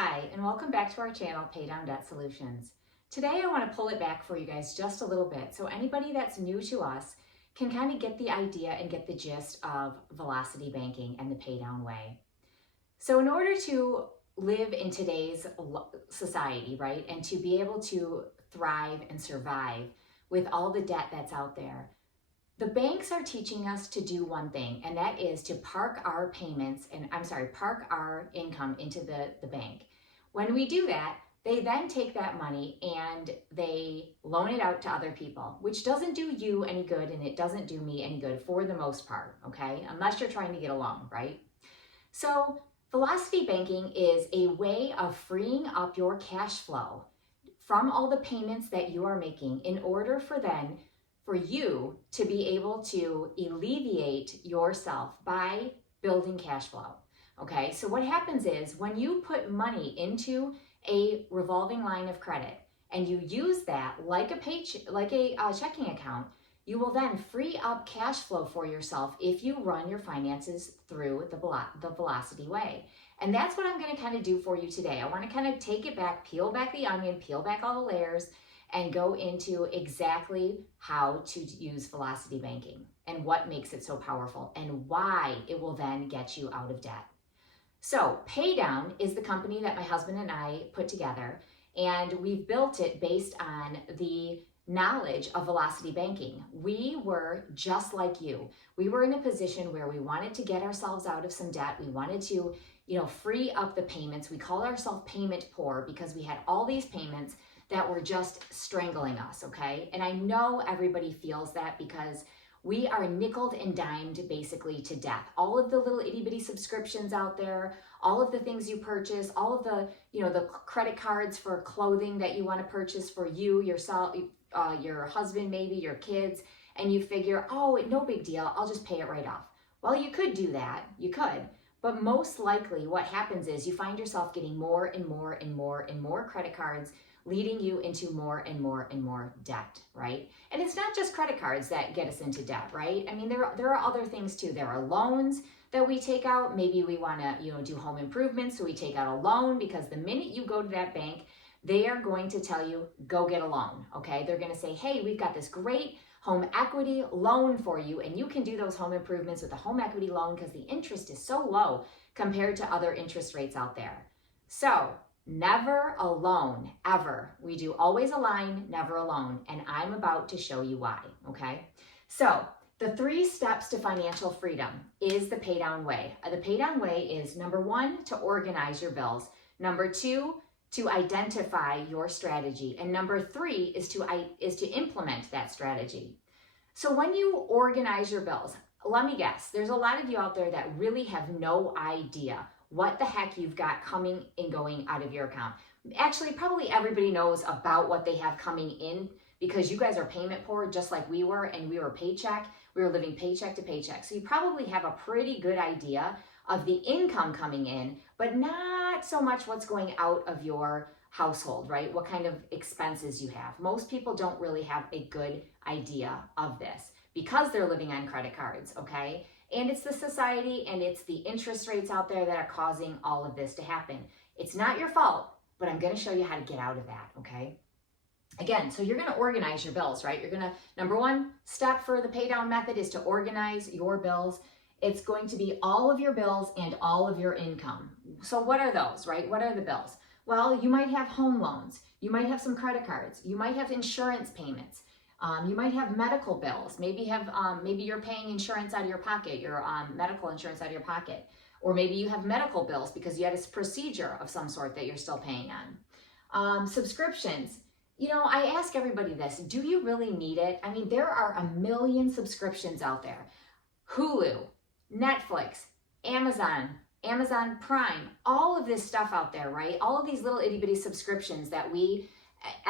Hi, and welcome back to our channel, Pay Down Debt Solutions. Today I want to pull it back for you guys just a little bit so anybody that's new to us can kind of get the idea and get the gist of velocity banking and the pay down way. So in order to live in today's society, right, and to be able to thrive and survive with all the debt that's out there, the banks are teaching us to do one thing, and that is to park our park our income into the bank. When we do that, they then take that money and they loan it out to other people, which doesn't do you any good and it doesn't do me any good for the most part, okay? Unless you're trying to get a loan, right? So velocity banking is a way of freeing up your cash flow from all the payments that you are making in order for you to be able to alleviate yourself by building cash flow. Okay, so what happens is when you put money into a revolving line of credit and you use that like a checking account, you will then free up cash flow for yourself if you run your finances through the velocity way. And that's what I'm going to kind of do for you today. I want to kind of take it back, peel back the onion, peel back all the layers, and go into exactly how to use velocity banking and what makes it so powerful and why it will then get you out of debt. So Paydown is the company that my husband and I put together, and we've built it based on the knowledge of velocity banking. We were just like you. We were in a position where we wanted to get ourselves out of some debt. We wanted to, free up the payments. We call ourselves payment poor because we had all these payments that were just strangling us, okay? And I know everybody feels that because we are nickeled and dimed basically to death. All of the little itty bitty subscriptions out there, all of the things you purchase, all of the, the credit cards for clothing that you want to purchase for you, yourself, your husband, maybe your kids, and you figure, oh, no big deal, I'll just pay it right off. Well, you could do that, you could. But most likely what happens is you find yourself getting more and more and more and more credit cards, leading you into more and more and more debt, right? And it's not just credit cards that get us into debt, right? I mean, there are other things too. There are loans that we take out. Maybe we want to, do home improvements, so we take out a loan because the minute you go to that bank, they are going to tell you, go get a loan, okay? They're going to say, hey, we've got this great home equity loan for you, and you can do those home improvements with a home equity loan because the interest is so low compared to other interest rates out there. So never alone, ever. We do always a line, never alone. And I'm about to show you why, okay? So the 3 steps to financial freedom is the pay down way. The pay down way is number 1, to organize your bills. Number 2, to identify your strategy. And number 3 is to implement that strategy. So when you organize your bills, let me guess, there's a lot of you out there that really have no idea what the heck you've got coming and going out of your account. Actually, probably everybody knows about what they have coming in because you guys are payment poor just like we were, and we were living paycheck to paycheck. So you probably have a pretty good idea of the income coming in, but not so much what's going out of your household, right? What kind of expenses you have. Most people don't really have a good idea of this because they're living on credit cards, okay? And it's the society and it's the interest rates out there that are causing all of this to happen. It's not your fault, but I'm going to show you how to get out of that, okay? Again, so you're going to organize your bills, right? You're going to, number 1 step for the pay down method is to organize your bills. It's going to be all of your bills and all of your income. So what are those, right? What are the bills? Well, you might have home loans. You might have some credit cards. You might have insurance payments. You might have medical bills. Maybe you're paying insurance out of your pocket, your medical insurance out of your pocket. Or maybe you have medical bills because you had a procedure of some sort that you're still paying on. Subscriptions. I ask everybody this, do you really need it? I mean, there are a million subscriptions out there. Hulu, Netflix, Amazon Prime, all of this stuff out there, right? All of these little itty bitty subscriptions that we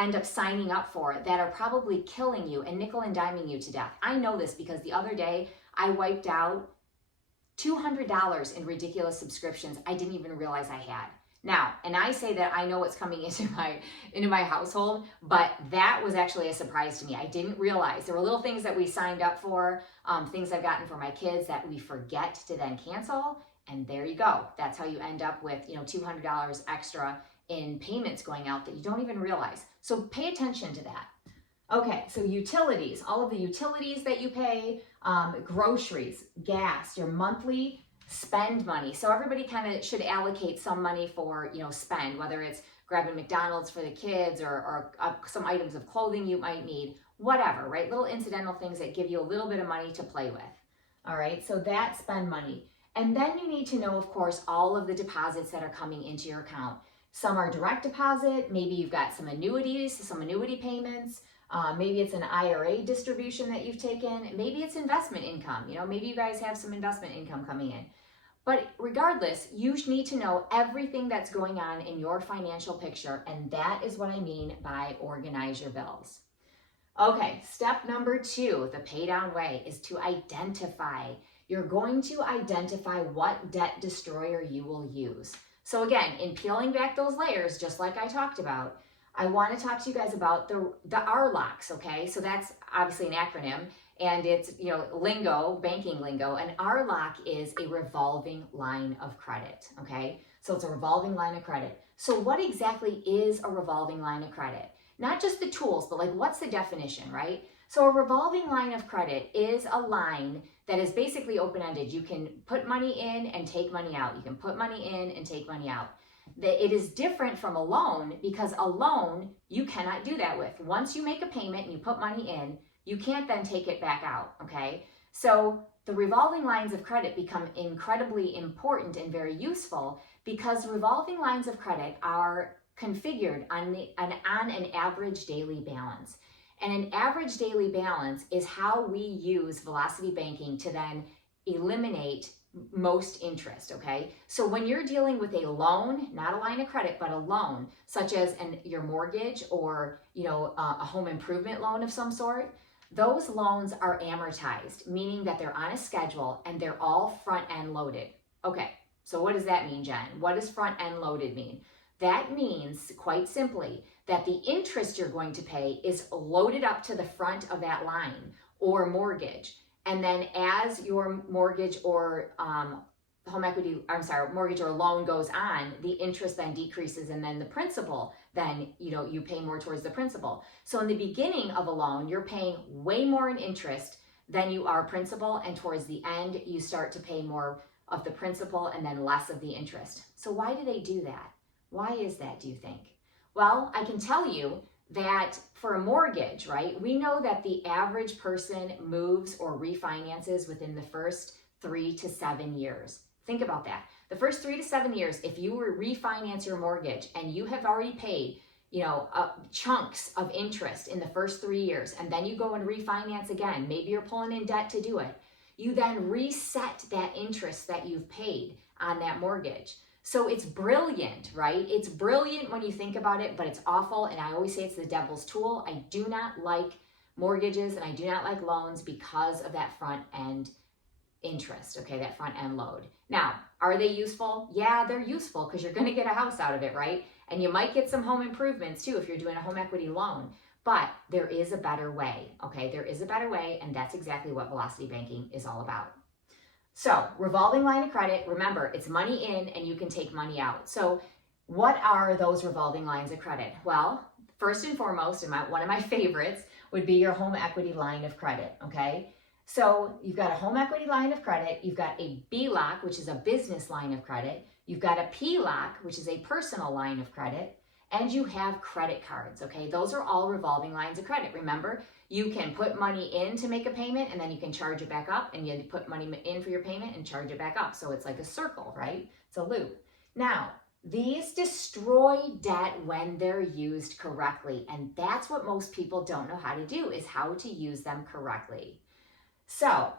end up signing up for that are probably killing you and nickel and diming you to death. I know this because the other day I wiped out $200 in ridiculous subscriptions I didn't even realize I had. Now, and I say that I know what's coming into my household, but that was actually a surprise to me. I didn't realize there were little things that we signed up for, things I've gotten for my kids that we forget to then cancel, And there you go. That's how you end up with, $200 extra in payments going out that you don't even realize. So pay attention to that. Okay, so utilities, all of the utilities that you pay, groceries, gas, your monthly spend money. So everybody kind of should allocate some money for, spend, whether it's grabbing McDonald's for the kids or some items of clothing you might need, whatever, right? Little incidental things that give you a little bit of money to play with. All right, so that's spend money. And then you need to know, of course, all of the deposits that are coming into your account. Some are direct deposit, maybe you've got some annuities, some annuity payments, maybe it's an IRA distribution that you've taken, maybe it's investment income, maybe you guys have some investment income coming in. But regardless, you need to know everything that's going on in your financial picture, and that is what I mean by organize your bills. Okay, step number 2, the pay down way, is to identify. You're going to identify what debt destroyer you will use. So again, in peeling back those layers, just like I talked about, I want to talk to you guys about the RLOCs, okay? So that's obviously an acronym, and it's, lingo, banking lingo. An RLOC is a revolving line of credit, okay? So it's a revolving line of credit. So what exactly is a revolving line of credit? Not just the tools, but like what's the definition, right? So a revolving line of credit is a line that is basically open-ended. You can put money in and take money out. You can put money in and take money out. It is different from a loan because a loan, you cannot do that with. Once you make a payment and you put money in, you can't then take it back out, okay? So the revolving lines of credit become incredibly important and very useful because revolving lines of credit are configured on an average daily balance. And an average daily balance is how we use Velocity Banking to then eliminate most interest, okay? So when you're dealing with a loan, not a line of credit, but a loan, such as your mortgage or, a home improvement loan of some sort, those loans are amortized, meaning that they're on a schedule and they're all front-end loaded. Okay, so what does that mean, Jen? What does front-end loaded mean? That means, quite simply, that the interest you're going to pay is loaded up to the front of that line or mortgage. And then as your mortgage or mortgage or loan goes on, the interest then decreases, and then the principal, then, you pay more towards the principal. So in the beginning of a loan, you're paying way more in interest than you are principal, and towards the end, you start to pay more of the principal and then less of the interest. So why do they do that? Why is that, do you think? Well, I can tell you that for a mortgage, right, we know that the average person moves or refinances within the first 3 to 7 years. Think about that. The first 3 to 7 years, if you were refinance your mortgage and you have already paid, chunks of interest in the first 3 years, and then you go and refinance again, maybe you're pulling in debt to do it, you then reset that interest that you've paid on that mortgage. So it's brilliant, right? It's brilliant when you think about it, but it's awful. And I always say it's the devil's tool. I do not like mortgages and I do not like loans because of that front end interest, okay, that front end load. Now, are they useful? Yeah, they're useful because you're going to get a house out of it, right? And you might get some home improvements too if you're doing a home equity loan. But there is a better way, okay? There is a better way, and that's exactly what Velocity Banking is all about. So revolving line of credit, remember, it's money in and you can take money out. So what are those revolving lines of credit? Well, first and foremost, and one of my favorites would be your home equity line of credit, okay? So you've got a home equity line of credit, you've got a BLOC, which is a business line of credit, you've got a PLOC, which is a personal line of credit, and you have credit cards, okay? Those are all revolving lines of credit. Remember, you can put money in to make a payment and then you can charge it back up, and you put money in for your payment and charge it back up. So it's like a circle, right? It's a loop. Now, these destroy debt when they're used correctly, and that's what most people don't know how to do, is how to use them correctly. So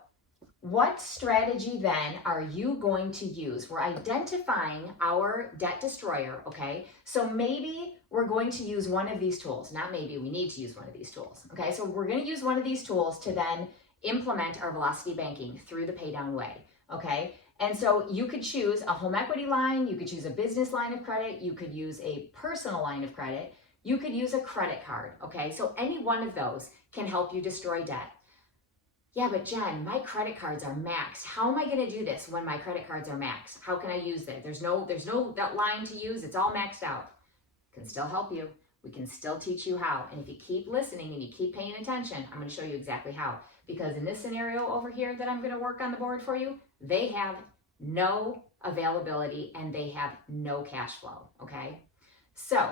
what strategy then are you going to use? We're identifying our debt destroyer, okay? So maybe we're going to use one of these tools. Not maybe, we need to use one of these tools, okay? So we're going to use one of these tools to then implement our Velocity Banking through the pay down way, okay? And so you could choose a home equity line, you could choose a business line of credit, you could use a personal line of credit, you could use a credit card, okay? So any one of those can help you destroy debt. Yeah, but Jen, my credit cards are maxed. How am I going to do this when my credit cards are maxed? How can I use that? There's no that line to use. It's all maxed out. Can still help you. We can still teach you how. And if you keep listening and you keep paying attention, I'm going to show you exactly how. Because in this scenario over here that I'm going to work on the board for you, they have no availability and they have no cash flow, okay? So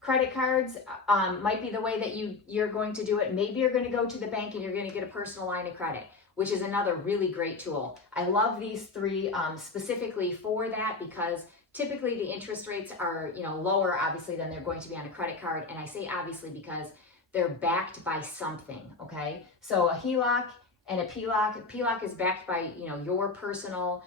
credit cards might be the way that you're going to do it. Maybe you're going to go to the bank and you're going to get a personal line of credit, which is another really great tool. I love these three specifically for that because typically the interest rates are lower obviously than they're going to be on a credit card. And I say obviously because they're backed by something, okay? So a HELOC and a PLOC. PLOC is backed by your personal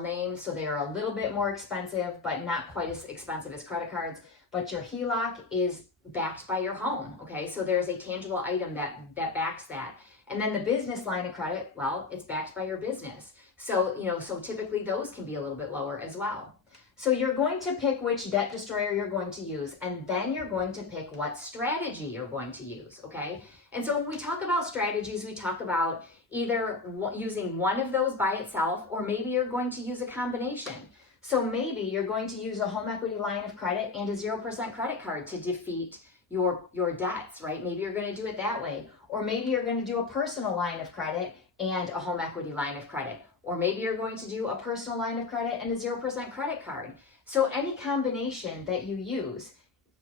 name, so they are a little bit more expensive, but not quite as expensive as credit cards. But your HELOC is backed by your home, okay? So there's a tangible item that backs that. And then the business line of credit, well, it's backed by your business. So, so typically those can be a little bit lower as well. So you're going to pick which debt destroyer you're going to use, and then you're going to pick what strategy you're going to use, okay? And so when we talk about strategies, we talk about either using one of those by itself, or maybe you're going to use a combination. So maybe you're going to use a home equity line of credit and a 0% credit card to defeat your debts, right? Maybe you're going to do it that way. Or maybe you're going to do a personal line of credit and a home equity line of credit. Or maybe you're going to do a personal line of credit and a 0% credit card. So any combination that you use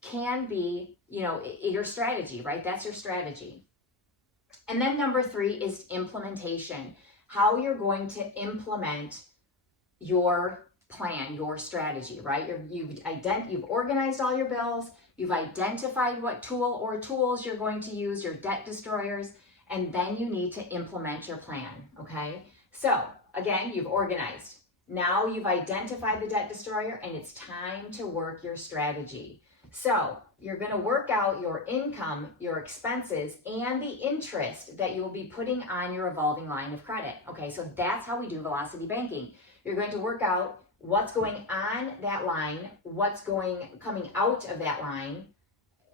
can be, your strategy, right? That's your strategy. And then number 3 is implementation. How you're going to implement your plan, your strategy, right? You've organized all your bills, you've identified what tool or tools you're going to use, your debt destroyers, and then you need to implement your plan, okay? So again, you've organized. Now you've identified the debt destroyer and it's time to work your strategy. So you're going to work out your income, your expenses, and the interest that you will be putting on your revolving line of credit. Okay, so that's how we do velocity banking. You're going to work out what's going on that line, what's coming out of that line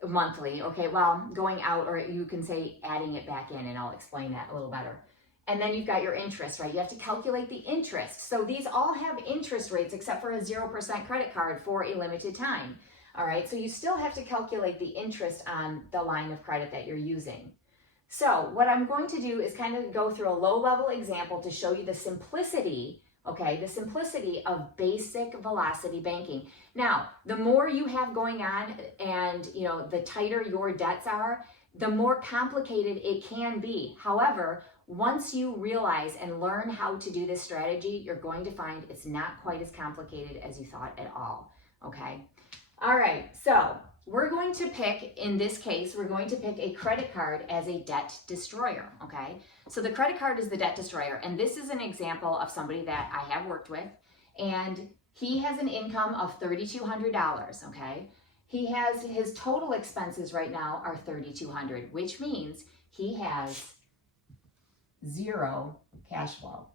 monthly. Okay, well, going out, or you can say adding it back in, and I'll explain that a little better. And then you've got your interest, right? You have to calculate the interest. So these all have interest rates except for a 0% credit card for a limited time. All right, so you still have to calculate the interest on the line of credit that you're using. So what I'm going to do is kind of go through a low-level example to show you the simplicity, okay, the simplicity of basic velocity banking. Now, the more you have going on and, the tighter your debts are, the more complicated it can be. However, once you realize and learn how to do this strategy, you're going to find it's not quite as complicated as you thought at all, okay? All right, so we're going to pick, in this case, we're going to pick a credit card as a debt destroyer, okay? So the credit card is the debt destroyer, and this is an example of somebody that I have worked with, and he has an income of $3,200, okay? His total expenses right now are $3,200, which means he has 0 cash flow.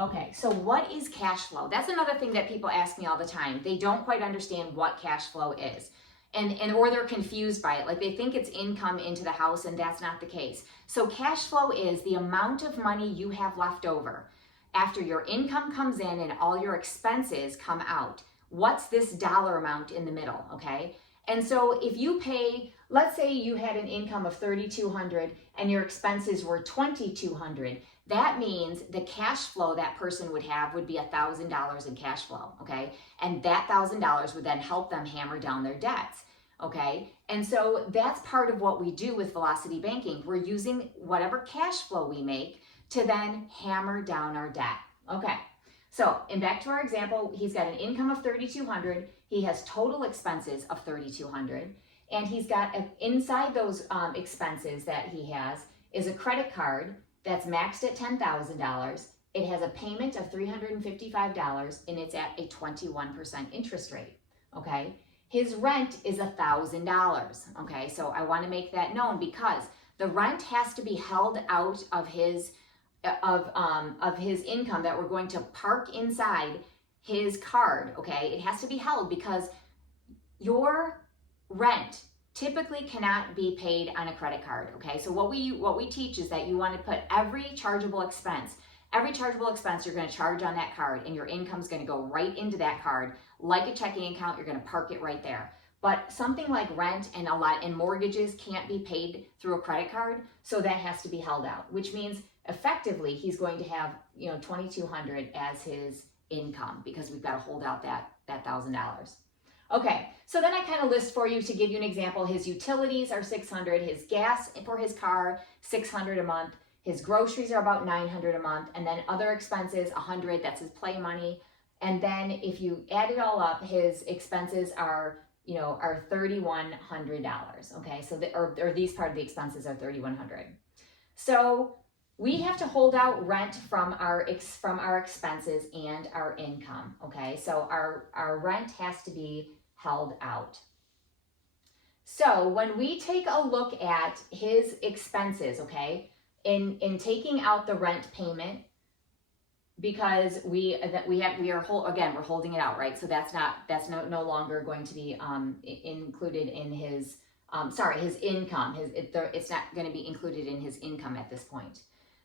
Okay, so what is cash flow? That's another thing that people ask me all the time. They don't quite understand what cash flow is. Or they're confused by it. Like they think it's income into the house, and that's not the case. So cash flow is the amount of money you have left over after your income comes in and all your expenses come out. What's this dollar amount in the middle, okay? And so if you pay, let's say you had an income of $3,200 and your expenses were $2,200, that means the cash flow that person would have would be $1,000 in cash flow, okay? And that $1,000 would then help them hammer down their debts, okay? And so that's part of what we do with velocity banking. We're using whatever cash flow we make to then hammer down our debt, okay? So, and back to our example, he's got an income of $3,200, he has total expenses of $3,200, and he's got, inside those expenses that he has is a credit card that's maxed at $10,000. It has a payment of $355, and it's at a 21% interest rate, okay? His rent is $1,000, okay? So I want to make that known because the rent has to be held out of his income that we're going to park inside his card, okay? It has to be held because your rent typically cannot be paid on a credit card, okay? So what we teach is that you want to put every chargeable expense you're going to charge on that card, and your income is going to go right into that card. Like a checking account, you're going to park it right there. But something like rent and mortgages can't be paid through a credit card, so that has to be held out, which means effectively he's going to have, $2,200 as his income because we've got to hold out that $1,000. Okay, so then I kind of list for you to give you an example. His utilities are $600, his gas for his car, $600 a month, his groceries are about $900 a month, and then other expenses, $100, that's his play money. And then if you add it all up, his expenses are $3,100, okay? So or these part of the expenses are $3,100. So we have to hold out rent from our expenses and our income, okay? So our rent has to be held out. So when we take a look at his expenses, okay, in taking out the rent payment, because we're holding it out, right? So that's no longer going to be included in his his income. It's not going to be included in his income at this point.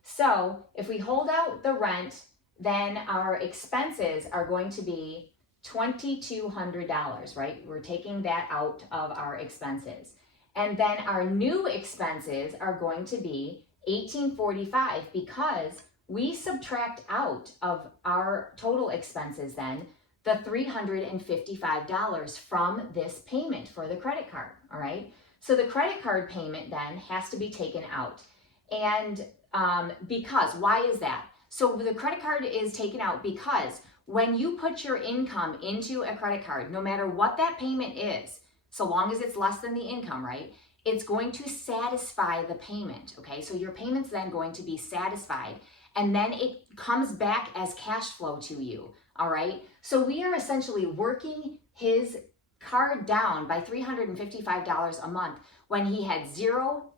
So if we hold out the rent, then our expenses are going to be $2,200, right? We're taking that out of our expenses. And then our new expenses are going to be $1,845 because we subtract out of our total expenses then the $355 from this payment for the credit card, all right? So the credit card payment then has to be taken out. And why is that? So the credit card is taken out because when you put your income into a credit card, no matter what that payment is, so long as it's less than the income, right, it's going to satisfy the payment, okay? So your payment's then going to be satisfied, and then it comes back as cash flow to you, all right? So we are essentially working his card down by $355 a month when he had zero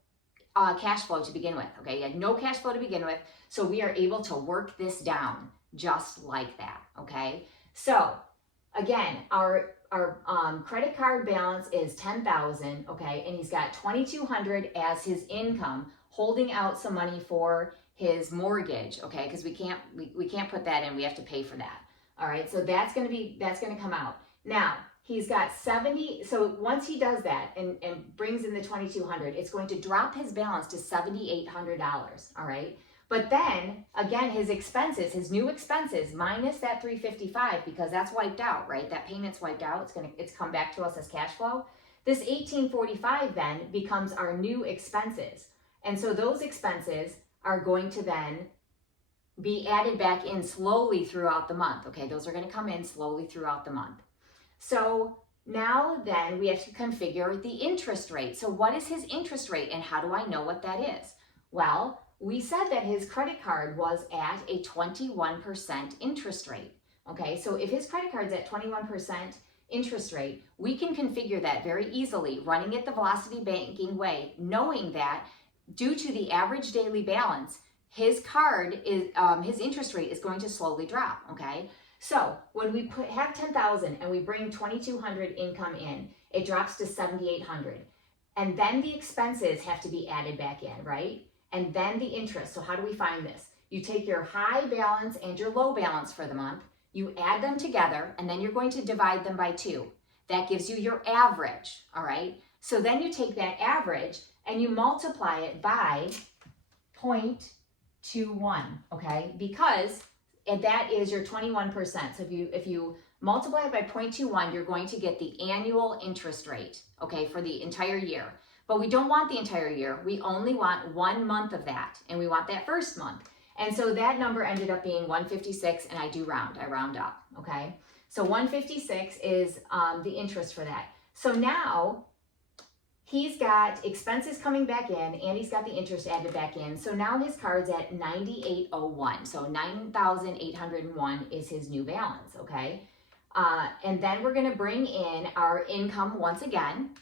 cash flow to begin with, okay? He had no cash flow to begin with, so we are able to work this down just like that, okay? So again, our credit card balance is $10,000, okay? And he's got $2,200 as his income, holding out some money for his mortgage, okay? Because we can't put that in, we have to pay for that. All right, so that's gonna come out. Now, he's got 70, so once he does that and brings in the $2,200, it's going to drop his balance to $7,800, all right? But then, again, his expenses, his new expenses, minus that $355, because that's wiped out, right? That payment's wiped out, it's come back to us as cash flow. This $1,845 then becomes our new expenses. And so those expenses are going to then be added back in slowly throughout the month, okay? Those are gonna come in slowly throughout the month. So now then we have to configure the interest rate. So what is his interest rate and how do I know what that is? Well, we said that his credit card was at a 21% interest rate, okay? So if his credit card's at 21% interest rate, we can configure that very easily, running it the Velocity Banking way, knowing that due to the average daily balance, his card is his interest rate is going to slowly drop, okay? So when we have 10,000 and we bring 2,200 income in, it drops to 7,800. And then the expenses have to be added back in, right? And then the interest. So how do we find this? You take your high balance and your low balance for the month, you add them together, and then you're going to divide them by 2. That gives you your average, all right? So then you take that average and you multiply it by 0.21, okay? Because that is your 21%. So if you multiply it by 0.21, you're going to get the annual interest rate, okay, for the entire year. But we don't want the entire year. We only want 1 month of that, and we want that first month. And so that number ended up being 156, and I round up, okay? So 156 is the interest for that. So now he's got expenses coming back in, and he's got the interest added back in. So now his card's at 9,801. So 9,801 is his new balance, okay? And then we're gonna bring in our income once again.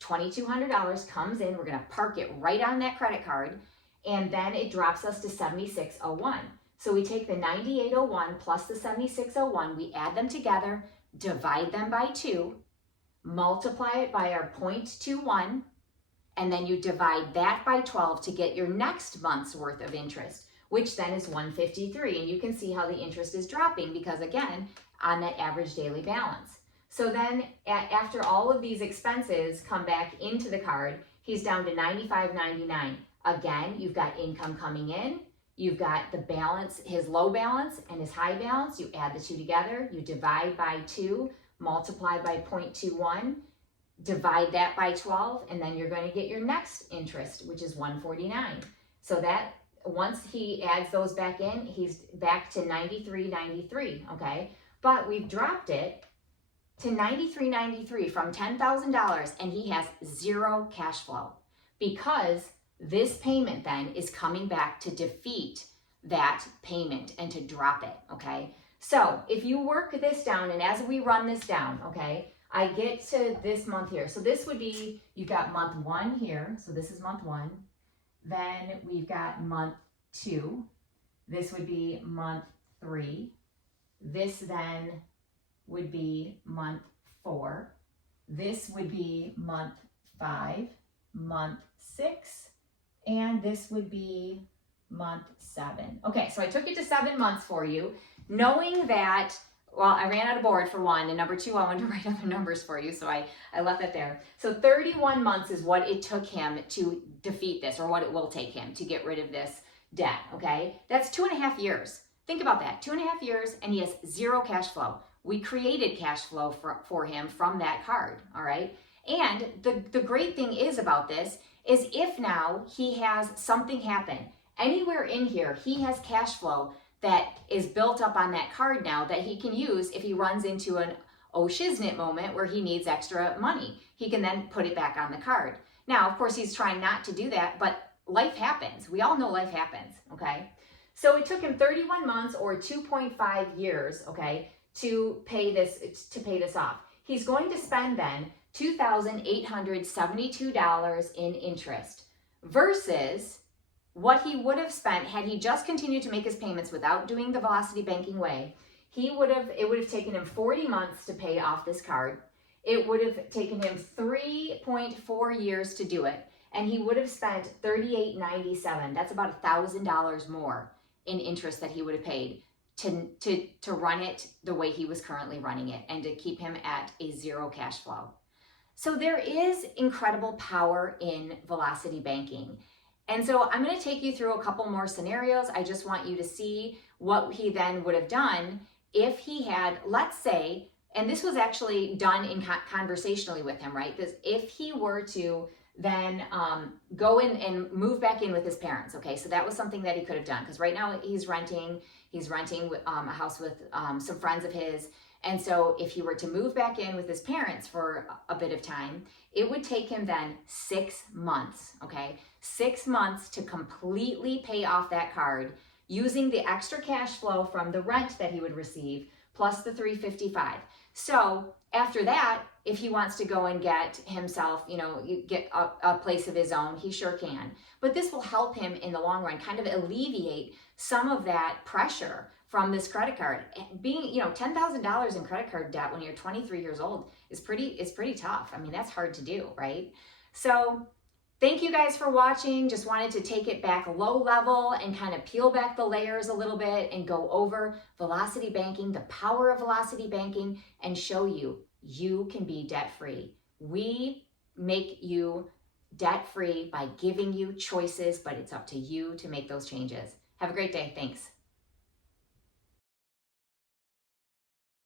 $2,200 comes in, we're gonna park it right on that credit card, and then it drops us to 7,601. So we take the 9,801 plus the 7,601, we add them together, divide them by 2, multiply it by our 0.21, and then you divide that by 12 to get your next month's worth of interest, which then is 153. And you can see how the interest is dropping because, again, on that average daily balance. So then after all of these expenses come back into the card, he's down to $95.99. Again, you've got income coming in, you've got the balance, his low balance and his high balance. You add the two together, you divide by 2, multiply by 0.21, divide that by 12, and then you're going to get your next interest, which is 149. So that once he adds those back in, he's back to 93.93, okay? But we've dropped it to $93.93 from $10,000, and he has zero cash flow because this payment then is coming back to defeat that payment and to drop it, okay? So if you work this down, and as we run this down, okay, I get to this month here. So this would be, you've got month 1 here. So this is month 1. Then we've got month 2. This would be month 3. This then would be month 4. This would be month 5, month 6, and this would be month 7. Okay, so I took it to 7 months for you, knowing that, well, I ran out of board for one, and number 2, I wanted to write other numbers for you, so I left that there. So 31 months is what it took him to defeat this, or what it will take him to get rid of this debt, okay? That's 2.5 years. Think about that, 2.5 years, and he has zero cash flow. We created cash flow for him from that card, all right? And the great thing is about this is if now he has something happen, anywhere in here, he has cash flow that is built up on that card now that he can use if he runs into an oh shiznit moment where he needs extra money. He can then put it back on the card. Now, of course, he's trying not to do that, but life happens. We all know life happens, okay? So it took him 31 months or 2.5 years, okay, to pay this off. He's going to spend then $2,872 in interest versus what he would have spent had he just continued to make his payments without doing the Velocity Banking way. It would have taken him 40 months to pay off this card. It would have taken him 3.4 years to do it, and he would have spent $38.97. That's about $1,000 more in interest that he would have paid to run it the way he was currently running it and to keep him at a zero cash flow. So there is incredible power in Velocity Banking. And so I'm going to take you through a couple more scenarios. I just want you to see what he then would have done if he had, let's say, and this was actually done in conversationally with him, right? Because if he were to then go in and move back in with his parents, okay? So that was something that he could have done because right now he's renting a house with some friends of his. And so if he were to move back in with his parents for a bit of time, it would take him then 6 months, okay? 6 months to completely pay off that card using the extra cash flow from the rent that he would receive plus the $355. So after that, if he wants to go and get himself, get a place of his own, he sure can. But this will help him in the long run kind of alleviate some of that pressure from this credit card. Being, $10,000 in credit card debt when you're 23 years old is pretty tough. I mean, that's hard to do, right? So thank you guys for watching. Just wanted to take it back low level and kind of peel back the layers a little bit and go over Velocity Banking, the power of Velocity Banking, and show you can be debt-free. We make you debt-free by giving you choices, but it's up to you to make those changes. Have a great day. Thanks.